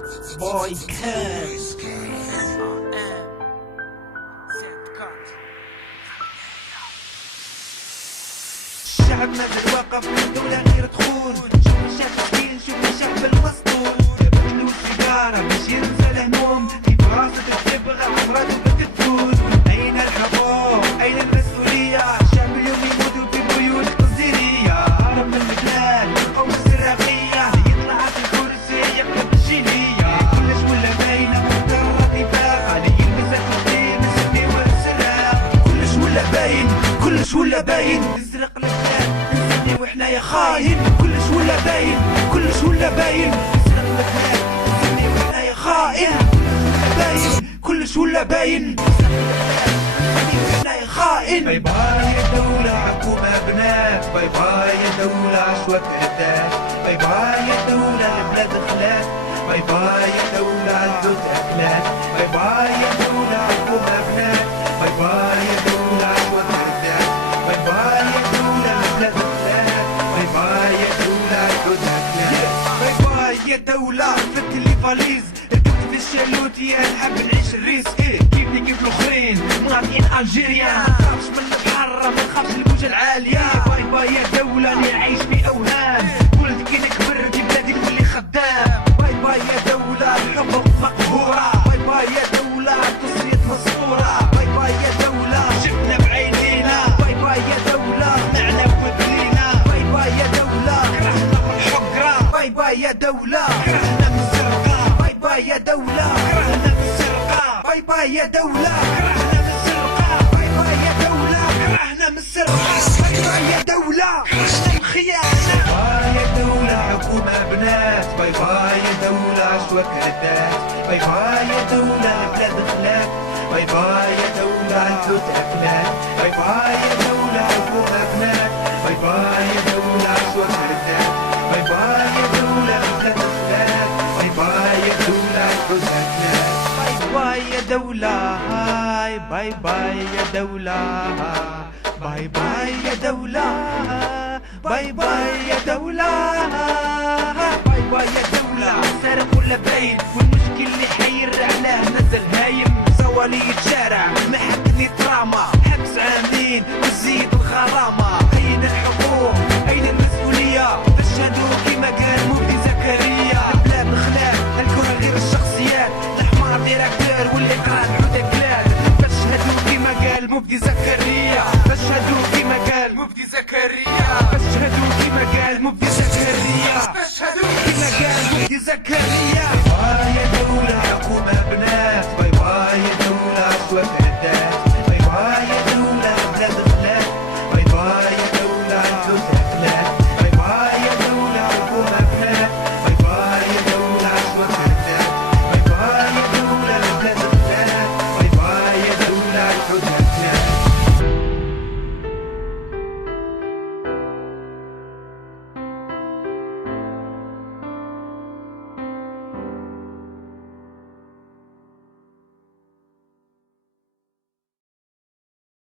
Boy Cuz. الشعب مازال واقف، الدولة غير تخون. شوف الشعب مسكين، شوف الشعب المسطول. جابتلو السيجارة باش ينسى الهموم، كيف راسك تبغى عمراتو بتدور. أين الحقوق؟ أين المسؤولية؟ الشعب اليوم يموتوا في بيوت قصيرية. هرب من البلاد أو السراقية، يطلع في الكرسي يقلب الجينية. كلش ولا باينة مجرد نفاق، اللي يلبس الدين نسميه والسراق. كلش ولا باين، كلش ولا باين، نسرق البلاد نسميه وإحنا يا خاين. كلش ولا باين، كلش ولا باين، نسرق البلاد نسميه وإحنا يا خاين. كلش ولا باين، خائن. باي باي يا دولة حكومة بنات، باي باي يا دولة عشوة كردات، باي باي يا دولة البلاد خلات، باي باي يا دولة عزوت أكلات، باي باي يا دولة حكومة بنات، باي باي يا دولة عشوة كردات، باي باي يا دولة البلاد خلات، باي باي يا دولة عزوت أكلات. باي باي يا دولة فك لي فاليز، ركبت في الشالوتي نحب نعيش الريس. كيفني كيف الاخرين مناطقين الجيريا، منخافش من البحر منخافش الموجة العالية. باي باي يا دولة اللي عايش في اوهام، ولد كي نكبر في بلادي نولي خدام. باي باي يا دولة الحقوق مقهورة، باي باي يا دولة التصريات مسطورة. باي باي يا دولة شفنا بعينينا، باي باي يا دولة طلعنا وبلينا. باي باي يا دولة كرهنا من الحقرة، باي باي يا دولة كرهنا من السرقة. باي باي يا دولة كرهنا من السرقة، باي باي يا دولة كرهنا من السرقة. باي باي يا دولة كرهنا من السرقة، باي باي يا دولة كرهنا من الخيانة. باي يا دولة حكومة بنات، باي باي يا دولة عشوة كردات، باي باي يا دولة البلاد خلات، باي باي يا دولة عزوت أكلات، باي باي يا دولة حكومة بنات، باي باي يا دولة عشوة كردات، باي باي يا دولة البلاد خلات، باي باي يا دولة عزوت أكلات. باي يا دولة هاي، باي باي يا دولة، باي باي يا دولة، باي باي يا دولة، باي باي يا دولة. سارق ولا باين، والمشكل اللي حير علاه نزل هايم. سوالية شارع محكني تراما، حبس عامين وزيد الغرامة. أين الحقوق؟ أين المسؤولية؟ تشهدوا كيما قال مفتي زكريا. البلاد الخلاف الكل غير الشخصيات، الحمار ديراكتور والإقرار حوتكلات. تشهدوا كيما قال مفتي زكريا، تشهدوا كيما قال مفتي زكريا، تشهدوا كيما قال مفتي زكريا، تشهدوا كيما قال مفتي زكريا.